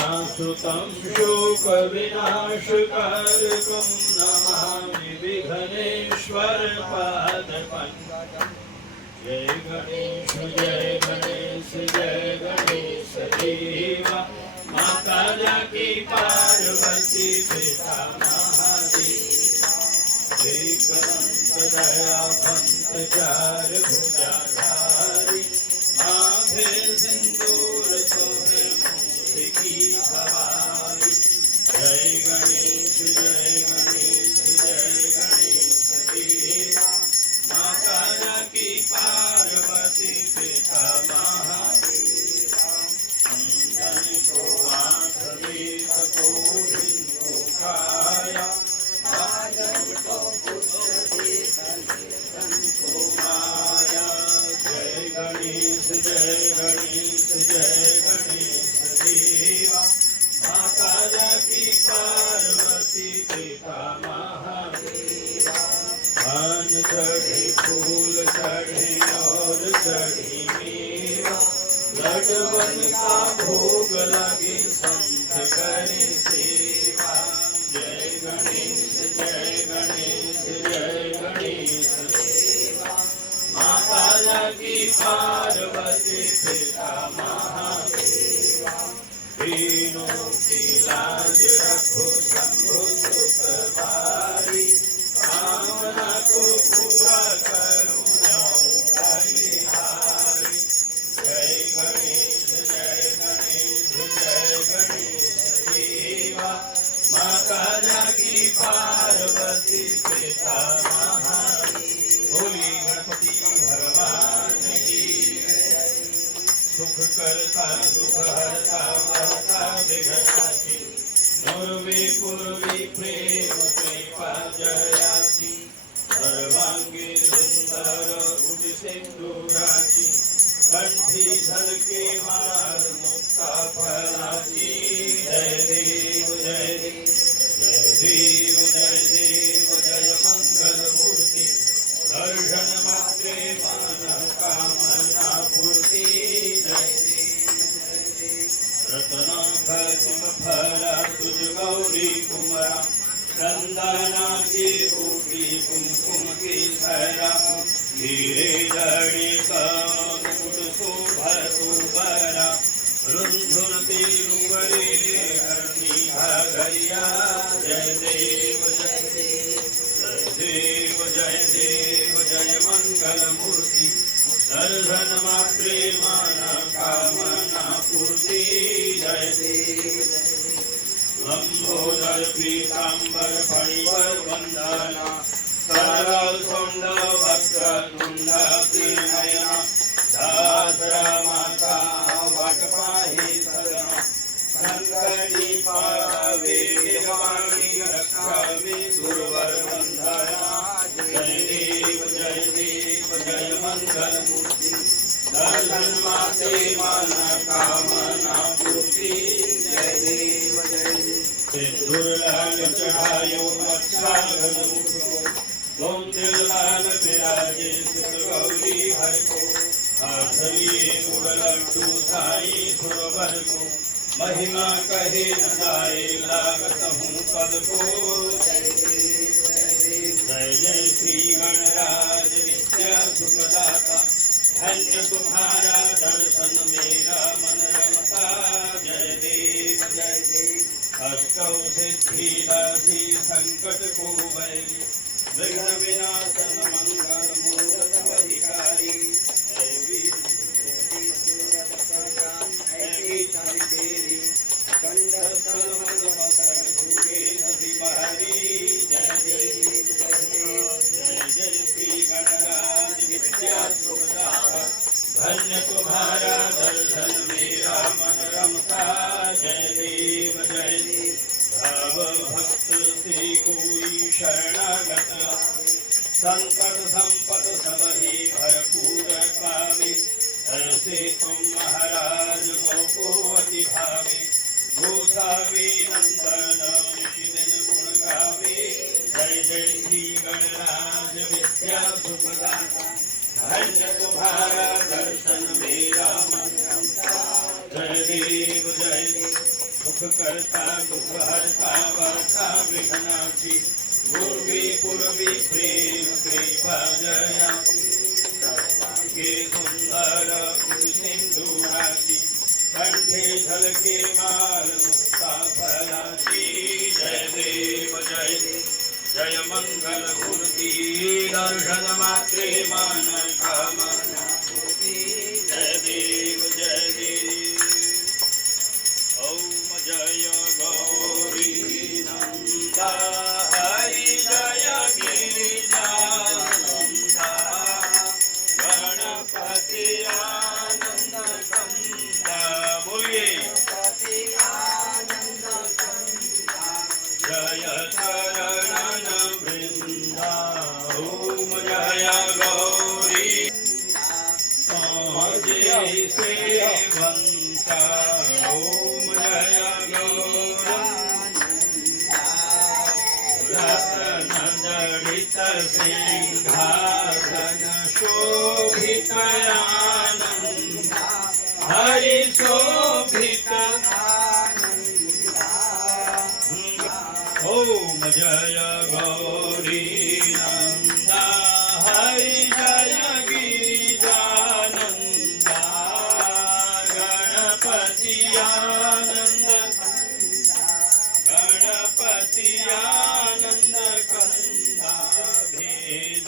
सुतं शोकविनाशकारकं नमामि विघ्नेश्वर पादपङ्कजं। जय गणेश जय गणेश देवा माता जाकी पार्वती पिता महादेवा। एकदंत दयावंत चार भुजाधारी माथे सिंदूर शोभे मुक्ति की सवारी। जय गणेश देवा माता जाकी पार्वती पिता महादेवा। अंजन को आंख वेद को बिंदु काया बाजन को पुत्र दे संतन को माया। जय गणेश देवा माता जाकी पार्वती पिता महादेवा। पान चढ़े फूल चढ़े और चढ़ी मेवा लड्डवन का भोग लगे संत करे सेवा। जय गणेश देवा माता जाकी पार्वती पिता महादेवा। तीनों की लाज रखो शंभु सुखकारी कामना को पूरा करो जाओ बलिहारी। जय गणेश देवा माता जाकी पार्वती पिता महादेवा। बोली गणपति भगवान की सुख करता दुख हरता मरता विघ्नाशी नौरवी पूर्वी प्रेम कृपा जयासी। सर्वांगी सुंदर उटी सिंदूराची कंठी झलके मार मुक्ता फलाची। जय देव जय मंगल मूर्ति दर्शन मात्रे मन कामना पूर्ति। जय रत्ना खचित फला तुझ गौरी कुमरा चंदनाची ऊटी कुमकुम की सरा। हीरे जड़ी का मुकुट शोभतु बरा रुंझुन तिरुवरे हरणी भगैया। जय देव जय मंगल मूर्ति दर्शन मात्रे मन कामना पूर्ति। जय लंबोदर पीतांबर फणिवर वंदना सरल सुंद वक्र तुंड प्रियनयना। दासरा माता वटपाहि सदना संकटी पावे वाणी रक्षामि सुरवर वंदना। जय देव जय मंगल मूर्ति दर्शन माते मन कामना पूर्ति। जय देव सिंदूरलाल चढ़ायो अच्छा घन मुख को ओम दिललाल विराजे सुख गौरी हर को। हाथ लिए गुड़ लड्डू साई सुरवर को महिमा कहे न जाए लागत हूँ पद को। जय श्री गणराज विद्या सुखदाता धन्य तुम्हारा दर्शन मेरा मन रमता। जय देव अष्टौ सिद्धि दासी संकट को बैरी विघ्न विनाशन मंगल मूरत अधिकारी। जय श्री गणराज विद्या सुखदाता धन्य तुम्हारा दर्शन मेरा मन रमता। जय देव भाव भक्त से कोई शरणागत संकट संपत सब ही भरपूर पावे। ऐसे तुम महाराज को अति भावे गोसावे नंदन निशि दिन गुण गावे। जय श्री गणराज विद्या सुखदाता धन्य तुम्हारा दर्शन मेरा मन रमता। जय देव सुख करता दुख हरता वार्ता विघ्नाची पूर्वी पूर्वी प्रेम कृपा जया के सुंदर सिंधुराची कंठे झलके माल मुक्ता फलाची जय देव जय जय मंगल मूर्ति दर्शन मात्रे मन कामना पूर्ति जय देव जय देव ओम जय गौरी नंदा हरि जय गिरिजानंदा गणपति आनंद कंदा बोलिए जय चरणन वृंदा ओम जय गौरी जय सेवंता ओम जय गौरा रत्न जड़ित सिंहासन शोभित आनंद हरि शोभित ओम जय गौरी नंदा हरि जय गिरिजानंदा गणपति आनंद कंदा भेद